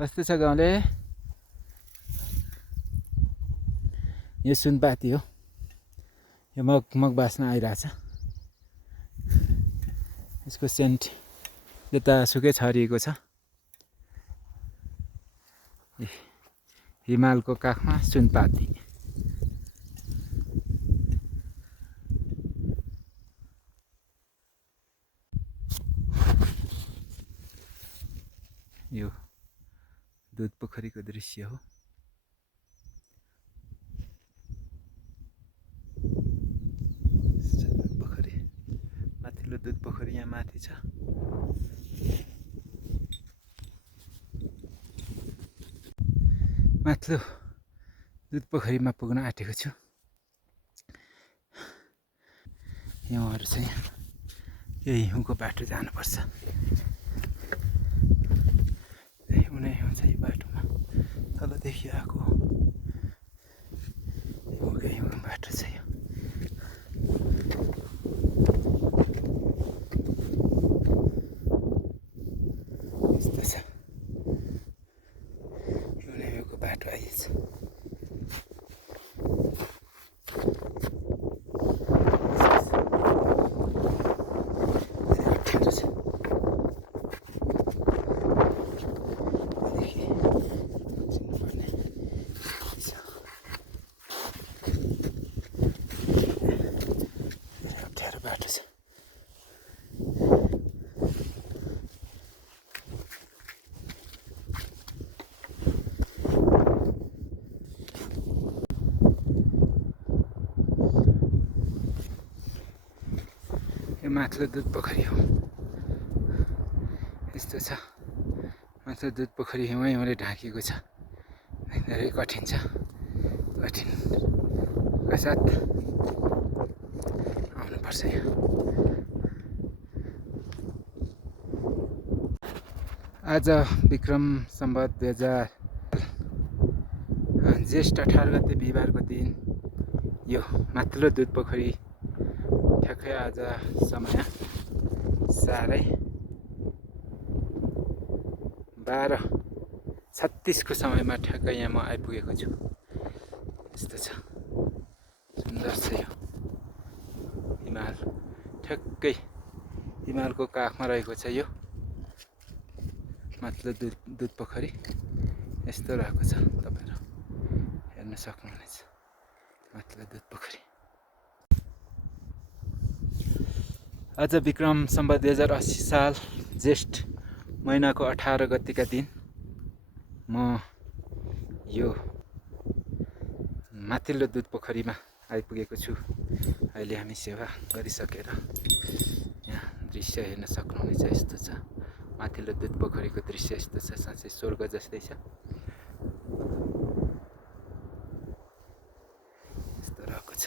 कस्तो छ गाउँले? यो सुनपाती हो। यो मग बास्न आइरहेछ। यसको सेन्ट जतासुकै छरिएको छ। हिमालको काखमा सुनपाती। यो दुध पोखरीको दृश्य हो। पोखरी माथिल्लो दुध पोखरी यहाँ माथि छ। माथिल्लो दुध पोखरीमा पुग्न आँटेको छु। हिउँहरू चाहिँ यो हिउँको बाटो जानुपर्छ। हिउँनै हिउँ छ यो बाटोमा, तलदेखि आएको हिउँकै हिउँ बाटो छ यो। यस्तो छ हिउँनै हिउँको बाटो आइएछ। यो माथिल्लो दुध पोखरी हो। यस्तो छ माथिल्लो दुध पोखरी हिउँले ढाकिएको छ। धेरै कठिन छ। कठिनका साथ आउनुपर्छ यहाँ। आज विक्रम सम्वत 2000 ज्येष्ठ 18 गते बिहिबारको दिन यो माथिल्लो दुध पोखरी ठ्याक्कै आज समय 12:36 को समयमा ठ्याक्कै यहाँ म आइपुगेको छु। यस्तो छ सुन्दर छ यो हिमाल। ठ्याक्कै हिमालको काखमा रहेको छ यो माथिल्लो दुध पोखरी। यस्तो रहेको छ, तपाईहरु हेर्न सक्नुहुनेछ माथिल्लो दुध पोखरी। आज विक्रम सम्वत 2080 साल ज्येष्ठ महिनाको 18 गतेका दिन म यो माथिल्लो दुध पोखरीमा आइपुगेको छु। अहिले हामी सेवा गरिसकेर यहाँ दृश्य हेर्न सक्नुहुनेछ। यस्तो छ माथिल्लो दुध पोखरीको दृश्य। यस्तो छ, साँच्चै स्वर्ग जस्तै छ। यस्तो रहेको छ।